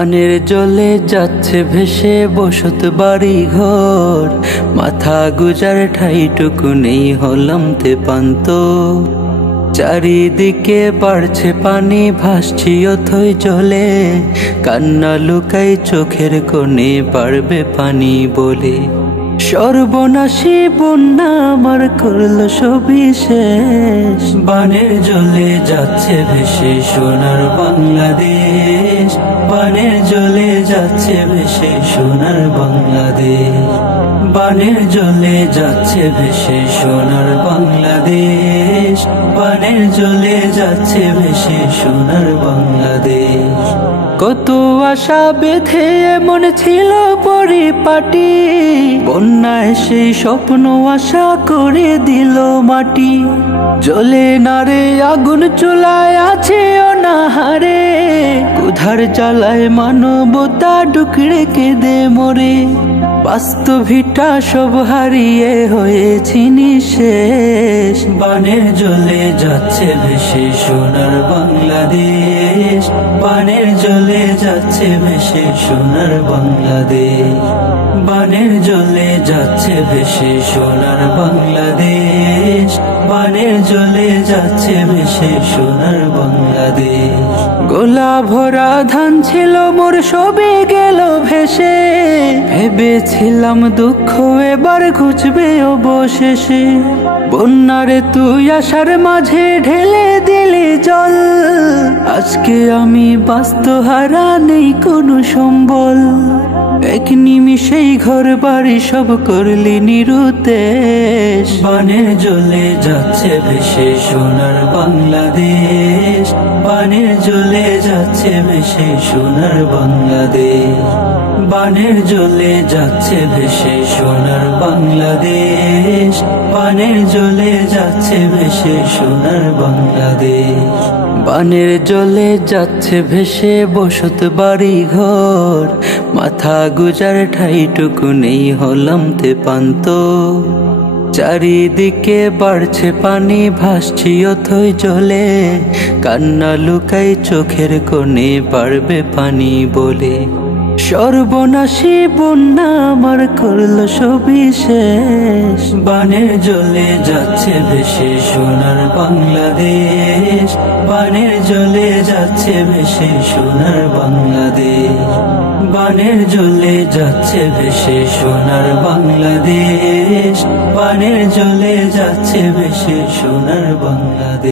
বানের জলে যাচ্ছে ভেসে বসত বাড়ি ঘর, মাথা গুজার ঠাইটুকু নেই হলাম তেপান্ত। চারিদিকে বাড়ছে পানি, ভাসছি অথই জলে, কান্না লুকাই চোখের কোণে, বাড়বে পানি বলে। সর্বনাশী বন্যা আমার করলো সবিশেষ, বানের জলে যাচ্ছে ভেসে সোনার বাংলাদেশ, বানের জলে যাচ্ছে ভেসে সোনার বাংলাদেশ, বানের জলে যাচ্ছে ভেসে সোনার বাংলাদেশ, বানের জলে যাচ্ছে ভেসে সোনার বাংলাদেশ। কত আশা বেঁধে এমন ছিল পরিপাটি, বন্যায় সেই স্বপ্ন আশা করে দিল মাটি। জ্বলে না রে আগুন চুলায় আছে অনাহারে, ক্ষুধার জ্বালায় মানবতা ডুকরে কেঁদে মরে। বাস্তবিকটা সব হারিয়ে হয়েছি নিঃশেষ, বানের জলে যাচ্ছে ভেসে সোনার বাংলাদেশ, বানের জলে যাচ্ছে ভেসে সোনার বাংলাদেশ, বানের জলে যাচ্ছে ভেসে সোনার বাংলাদেশ, বানের জলে যাচ্ছে ভেসে সোনার বাংলাদেশ। গোলা ভরা ধান ছিল মোর সবে গেল ভেসে, ভেবেছিলাম দুঃখ এবার ঘুচবে অবশেষে। বন্যারে তুই আশার মাঝে ঢেলে দিলি জল, আজকে আমি বাস্তুহারা, নেই কোনো সম্বল। এক নিমিষেই ঘর বাড়ি সব করলি নিরুদ্দেশ, বানের জলে যাচ্ছে ভেসে সোনার বাংলাদেশ, বানের জলে যাচ্ছে ভেসে সোনার বাংলাদেশ, বানের জলে যাচ্ছে ভেসে সোনার বাংলাদেশ, বানের জলে যাচ্ছে ভেসে সোনার বাংলাদেশ। বানের জলে যাচ্ছে ভেসে বসত বাড়ি ঘর, মাথা গুজার ঠাইটুকু নেই হলাম তেপান্ত। চারিদিকে বাড়ছে পানি, ভাসছি অথই জলে, কান্না লুকাই চোখের কোণে, বাড়বে পানি বলে। সর্বনাশী বন্যা আমার করলো সবিশেষ, বানের জলে যাচ্ছে ভেসে সোনার বাংলাদেশ, বানের জলে যাচ্ছে ভেসে সোনার বাংলাদেশ, বানের জলে যাচ্ছে ভেসে সোনার বাংলাদেশ, বানের জলে যাচ্ছে ভেসে সোনার বাংলাদেশ।